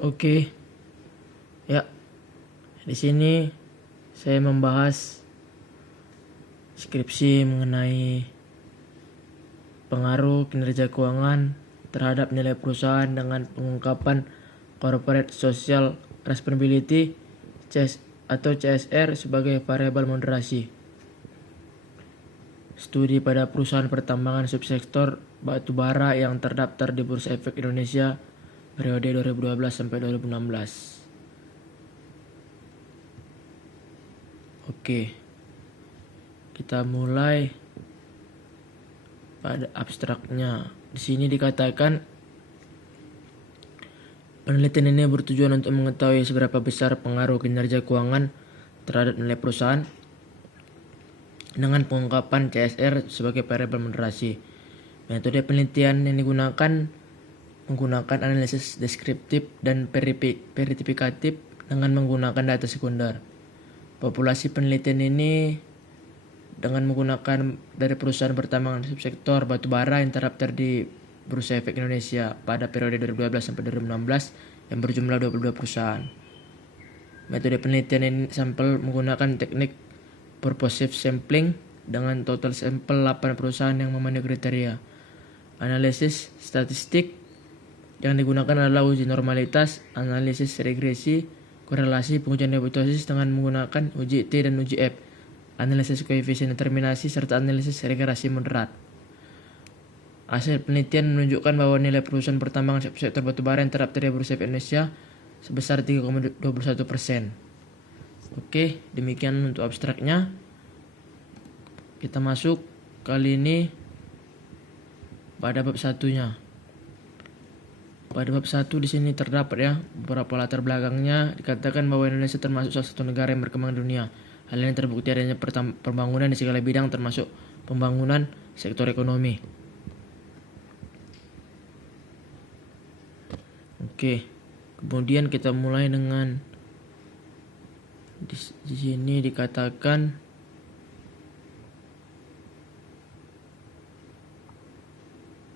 Oke, ya, di sini saya membahas skripsi mengenai pengaruh kinerja keuangan terhadap nilai perusahaan dengan pengungkapan Corporate Social Responsibility atau CSR sebagai variabel moderasi. Studi pada perusahaan pertambangan subsektor batu bara yang terdaftar di Bursa Efek Indonesia periode 2012 sampai 2016. Oke, kita mulai pada abstraknya. Di sini dikatakan penelitian ini bertujuan untuk mengetahui seberapa besar pengaruh kinerja keuangan terhadap nilai perusahaan dengan pengungkapan CSR sebagai variabel moderasi. Metode penelitian yang digunakan menggunakan analisis deskriptif dan veritifikatif dengan menggunakan data sekunder. Populasi penelitian ini dengan menggunakan dari perusahaan pertambangan subsektor batu bara yang terdaftar di Bursa Efek Indonesia pada periode 2012 sampai 2016 yang berjumlah 22 perusahaan. Metode penelitian ini sampel menggunakan teknik purposive sampling dengan total sampel 8 perusahaan yang memenuhi kriteria. Analisis statistik yang digunakan adalah uji normalitas, analisis regresi, korelasi, pengujian hipotesis dengan menggunakan uji T dan uji F, analisis koefisien determinasi, serta analisis regresi moderat. Hasil penelitian menunjukkan bahwa nilai perusahaan pertambangan sektor batubara yang terdaftar di Bursa Efek Indonesia sebesar 3,21%. Oke, demikian untuk abstraknya. Kita masuk kali ini pada bab satunya. Pada bab 1 di sini terdapat ya beberapa latar belakangnya. Dikatakan bahwa Indonesia termasuk salah satu negara yang berkembang di dunia. Hal ini terbukti adanya pembangunan di segala bidang termasuk pembangunan sektor ekonomi. Oke, kemudian kita mulai dengan di sini dikatakan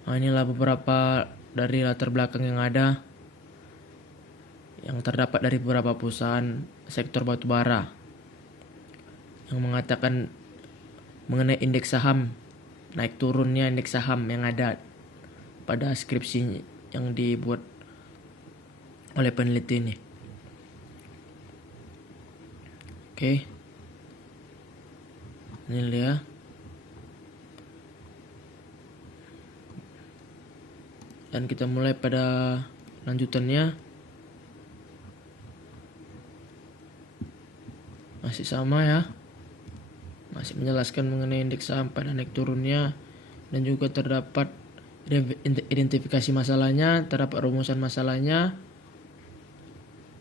inilah beberapa dari latar belakang yang ada yang terdapat dari beberapa perusahaan sektor batubara yang mengatakan mengenai indeks saham, naik turunnya indeks saham yang ada pada skripsi yang dibuat oleh peneliti ini. Oke, ini lihat. Dan kita mulai pada lanjutannya. Masih sama ya. Masih menjelaskan mengenai indeks saham pada naik turunnya. Dan juga terdapat identifikasi masalahnya, terdapat rumusan masalahnya,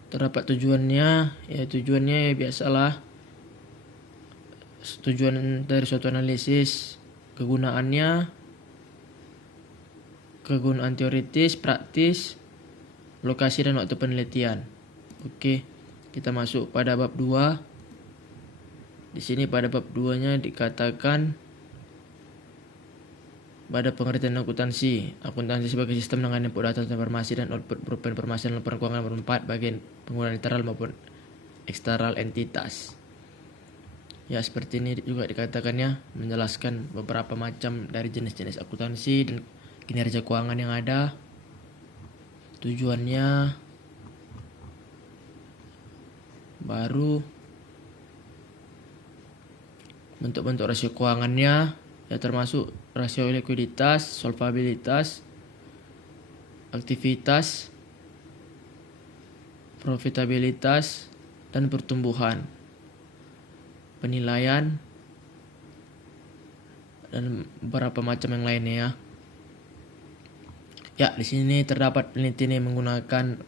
terdapat tujuannya. Ya tujuannya ya biasalah. Tujuan dari suatu analisis, kegunaannya, kegunaan teoritis, praktis, lokasi dan waktu penelitian. Oke, kita masuk pada bab 2. Di sini pada bab 2-nya dikatakan pada pengertian akuntansi. Akuntansi sebagai sistem dengan input data informasi dan output berupa informasi dan laporan keuangan berempat bagian penggunaan internal maupun eksternal entitas. Ya seperti ini juga dikatakannya, menjelaskan beberapa macam dari jenis-jenis akuntansi dan kinerja keuangan yang ada, tujuannya, baru bentuk-bentuk rasio keuangannya, ya termasuk rasio likuiditas, solvabilitas, aktivitas, profitabilitas, dan pertumbuhan, penilaian, dan beberapa macam yang lainnya ya. Ya, di sini terdapat penelitian yang menggunakan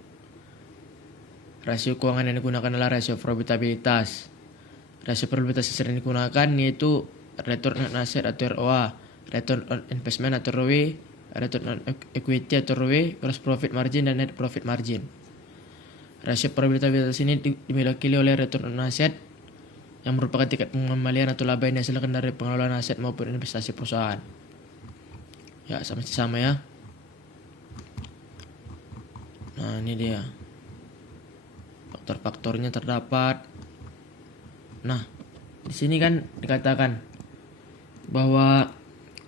rasio keuangan yang digunakan adalah rasio profitabilitas. Rasio probabilitas yang sering digunakan yaitu return on asset atau ROA, return on investment atau ROE, return on equity atau ROE, gross profit margin dan net profit margin. Rasio probabilitas ini dimiliki oleh return on asset yang merupakan tingkat pengembalian atau laba yang dihasilkan dari pengelolaan aset maupun investasi perusahaan. Ya, sama ya. Nah, ini dia. faktor-faktornya terdapat. Nah, di sini kan dikatakan bahwa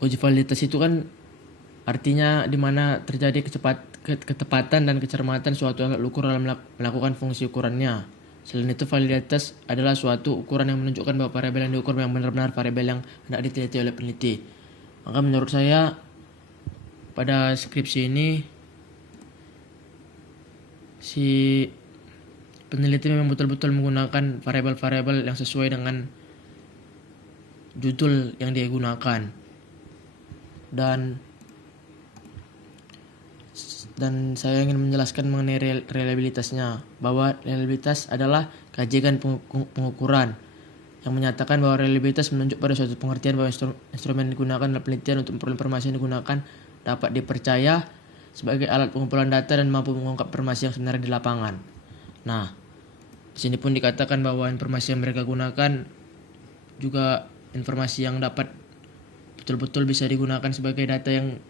uji validitas itu kan artinya di mana terjadi ketepatan dan kecermatan suatu alat ukur dalam melakukan fungsi ukurannya. Selain itu, validitas adalah suatu ukuran yang menunjukkan bahwa variabel yang diukur memang benar-benar variabel yang hendak diteliti oleh peneliti. Maka menurut saya pada skripsi ini si peneliti memang betul-betul menggunakan variabel-variabel yang sesuai dengan judul yang dia gunakan. Dan saya ingin menjelaskan mengenai reliabilitasnya, bahwa reliabilitas adalah kajian pengukuran yang menyatakan bahwa reliabilitas menunjuk pada suatu pengertian bahwa instrumen yang digunakan dalam penelitian untuk memperoleh informasi yang digunakan dapat dipercaya sebagai alat pengumpulan data dan mampu mengungkap informasi yang sebenarnya di lapangan. Nah, di sini pun dikatakan bahwa informasi yang mereka gunakan juga informasi yang dapat betul-betul bisa digunakan sebagai data yang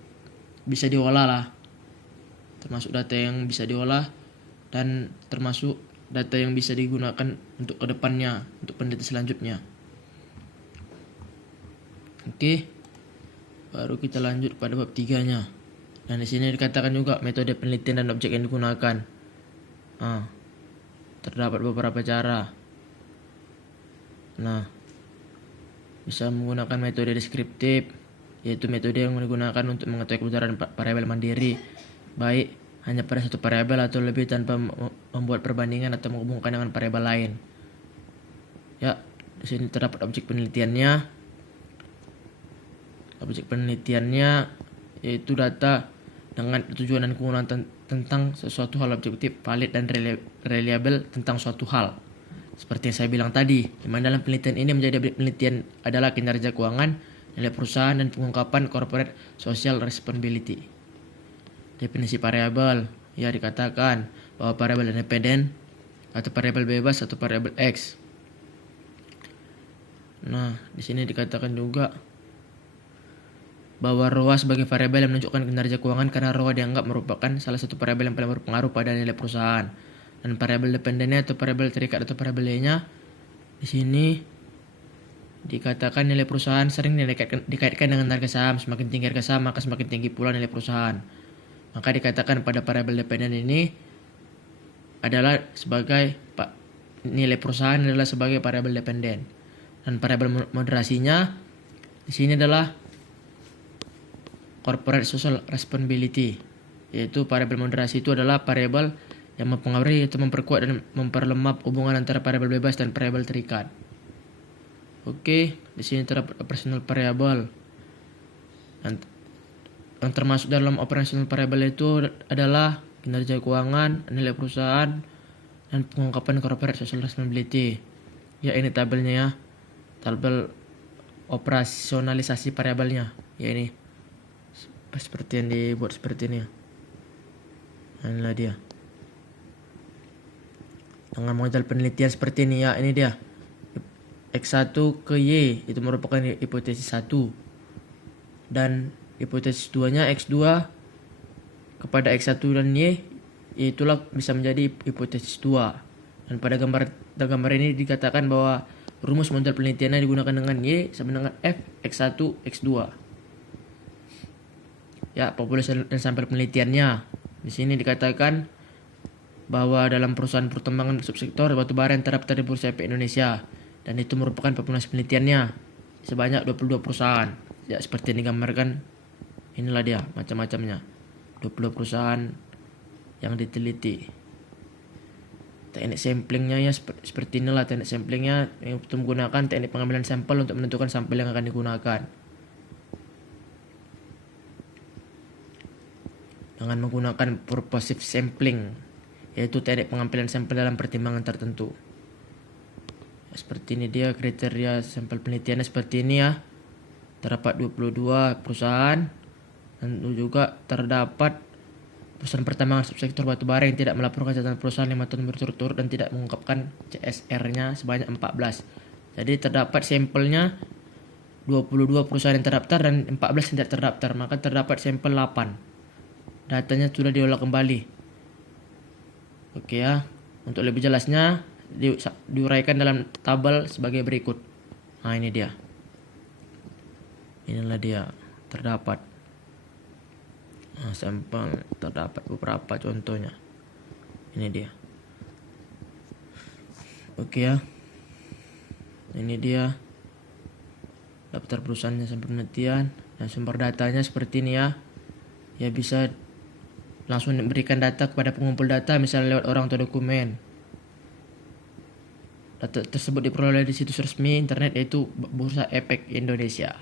bisa diolah lah, termasuk data yang bisa diolah dan termasuk data yang bisa digunakan untuk kedepannya, untuk penelitian selanjutnya. Oke, baru kita lanjut pada bab 3-nya. Dan di sini dikatakan juga metode penelitian dan objek yang digunakan. Terdapat beberapa cara. Nah, bisa menggunakan metode deskriptif, yaitu metode yang digunakan untuk mengetahui kebenaran variabel mandiri, baik hanya pada satu variabel atau lebih tanpa membuat perbandingan atau menghubungkan dengan variabel lain. Ya, di sini terdapat objek penelitiannya. Objek penelitiannya yaitu data dengan tujuan dan kegunaan tentang sesuatu hal objektif, valid dan reliable tentang suatu hal. Seperti yang saya bilang tadi, di mana dalam penelitian ini menjadi objek penelitian adalah kinerja keuangan, nilai perusahaan, dan pengungkapan corporate social responsibility. Definisi variabel, ya dikatakan bahwa variabel independen atau variabel bebas atau variabel X. Nah, di sini dikatakan juga bahwa ROA sebagai variabel yang menunjukkan kinerja keuangan karena ROA dianggap merupakan salah satu variabel yang paling berpengaruh pada nilai perusahaan. Dan variabel dependennya atau variabel terikat atau variabel Y-nya di sini dikatakan nilai perusahaan sering dikaitkan dengan harga saham. Semakin tinggi harga saham, maka semakin tinggi pula nilai perusahaan. Maka dikatakan pada variabel dependen ini adalah sebagai nilai perusahaan adalah sebagai variabel dependen. Dan variabel moderasinya di sini adalah corporate social responsibility, yaitu variabel moderasi itu adalah variabel yang mempengaruhi atau memperkuat dan memperlemah hubungan antara variabel bebas dan variabel terikat. Oke, di sini terdapat operational variable. Dan yang termasuk dalam operational variable itu adalah kinerja keuangan, nilai perusahaan, dan pengungkapan corporate social responsibility. Ya, ini tabelnya ya. Tabel operasionalisasi variabelnya. Ya ini. Seperti yang dibuat seperti ini. Nah, inilah dia. Dengan model penelitian seperti ini ya, ini dia. X1 ke Y itu merupakan hipotesis 1. Dan hipotesis 2-nya X2 kepada X1 dan Y, itulah bisa menjadi hipotesis 2. Dan pada gambar ini dikatakan bahwa rumus model penelitiannya digunakan dengan Y sama dengan F X1 X2. Ya, populasi dan sampel penelitiannya. Di sini dikatakan bahwa dalam perusahaan pertambangan subsektor batubara yang terdaftar di Bursa Efek Indonesia, dan itu merupakan populasi penelitiannya sebanyak 22 perusahaan. Ya, seperti yang digambarkan, inilah dia macam-macamnya. 22 perusahaan yang diteliti. Teknik samplingnya ya seperti inilah teknik samplingnya, yang menggunakan teknik pengambilan sampel untuk menentukan sampel yang akan digunakan. Dengan menggunakan purposive sampling, yaitu teknik pengambilan sampel dalam pertimbangan tertentu. Seperti ini dia kriteria sampel penelitiannya seperti ini ya. Terdapat 22 perusahaan dan juga terdapat perusahaan pertambangan subsektor batubara yang tidak melaporkan catatan perusahaan 5 tahun berturut-turut dan tidak mengungkapkan CSR-nya sebanyak 14. Jadi terdapat sampelnya 22 perusahaan yang terdaftar dan 14 yang tidak terdaftar, maka terdapat sampel 8. Datanya sudah diolah kembali. Oke ya. Untuk lebih jelasnya diuraikan dalam tabel sebagai berikut. Nah, ini dia. Inilah dia, terdapat sampel, terdapat beberapa contohnya. Ini dia. Oke ya. Ini dia daftar perusahaannya sampai penelitian dan sumber datanya seperti ini ya. Ya, bisa langsung berikan data kepada pengumpul data, misalnya lewat orang atau dokumen. Data tersebut diperoleh di situs resmi internet yaitu Bursa Efek Indonesia.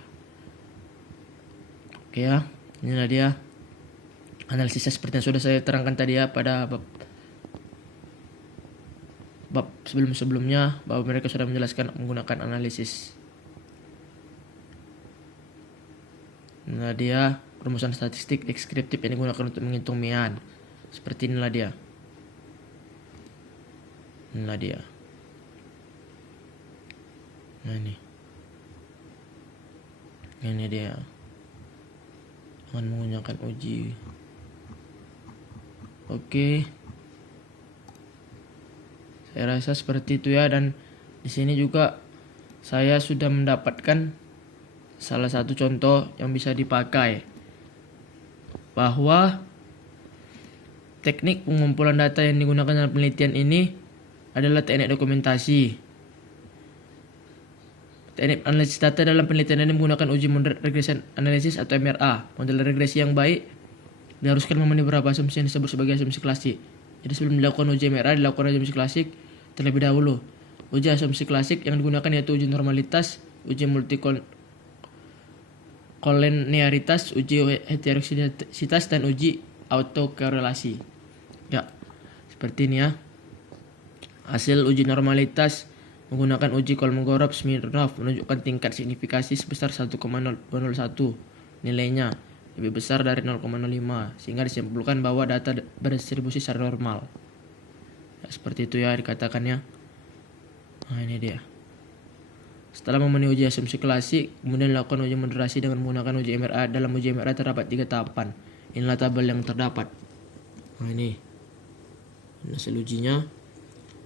Oke ya, inilah dia analisisnya seperti yang sudah saya terangkan tadi ya pada bab sebelum-sebelumnya, bahwa mereka sudah menjelaskan menggunakan analisis. Inilah dia perumusan statistik deskriptif yang digunakan untuk menghitung MIAN. Seperti inilah dia. Inilah dia. Nah, ini dia. Dengan menggunakan uji. Oke. Saya rasa seperti itu ya, dan di sini juga saya sudah mendapatkan salah satu contoh yang bisa dipakai, bahwa teknik pengumpulan data yang digunakan dalam penelitian ini adalah teknik dokumentasi. Teknik analisis data dalam penelitian ini menggunakan uji model regression analysis atau MRA. Model regresi yang baik diharuskan memenuhi beberapa asumsi yang disebut sebagai asumsi klasik. Jadi sebelum dilakukan uji MRA, dilakukan asumsi klasik terlebih dahulu. Uji asumsi klasik yang digunakan yaitu uji normalitas, uji multikolinearitas, uji heterositas, dan uji autokorelasi. Ya, seperti ini ya. Hasil uji normalitas menggunakan uji Kolmogorov-Smirnov menunjukkan tingkat signifikasi sebesar 1,021. Nilainya lebih besar dari 0,05, sehingga disimpulkan bahwa data berdistribusi secara normal. Ya, seperti itu ya dikatakannya. Nah, ini dia. Setelah memenuhi uji asumsi klasik, kemudian dilakukan uji moderasi dengan menggunakan uji MRA. Dalam uji MRA terdapat 3 tahapan. Inilah tabel yang terdapat. Nah, ini hasil ujinya.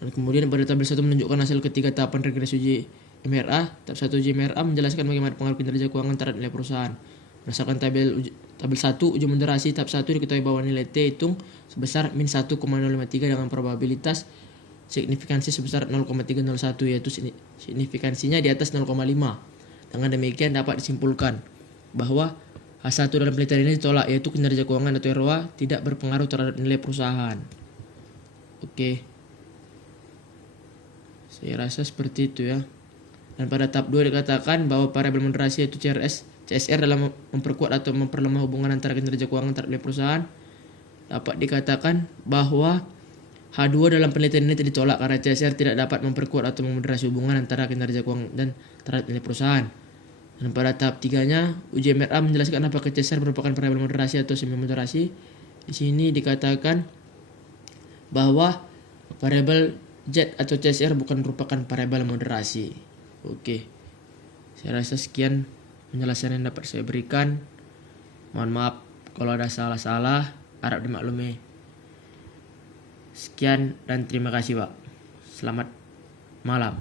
Dan kemudian pada tabel 1 menunjukkan hasil ketiga tahapan regresi uji MRA. Tahap 1 uji MRA menjelaskan bagaimana pengaruh kinerja keuangan terhadap nilai perusahaan. Berdasarkan tabel 1 uji moderasi tahap 1 diketahui bahwa nilai T hitung sebesar min 1,053 dengan probabilitas signifikansi sebesar 0,301, yaitu signifikansinya di atas 0,5. Dengan demikian dapat disimpulkan bahwa H1 dalam penelitian ini ditolak, yaitu kinerja keuangan atau ROA tidak berpengaruh terhadap nilai perusahaan. Oke. Saya rasa seperti itu ya. Dan pada tahap 2 dikatakan bahwa variabel moderasi yaitu CSR dalam memperkuat atau memperlemah hubungan antara kinerja keuangan terhadap nilai perusahaan. Dapat dikatakan bahwa H2 dalam penelitian ini ditolak karena CSR tidak dapat memperkuat atau memoderasi hubungan antara kinerja keuangan dan terhadap nilai perusahaan. Dan pada tahap 3-nya, uji MRA menjelaskan apakah CSR merupakan variabel moderasi atau semi moderasi. Di sini dikatakan bahwa variabel Z atau CSR bukan merupakan variabel moderasi. Oke. Saya rasa sekian penjelasan yang dapat saya berikan. Mohon maaf kalau ada salah-salah, harap dimaklumi. Sekian dan terima kasih, Pak. Selamat malam.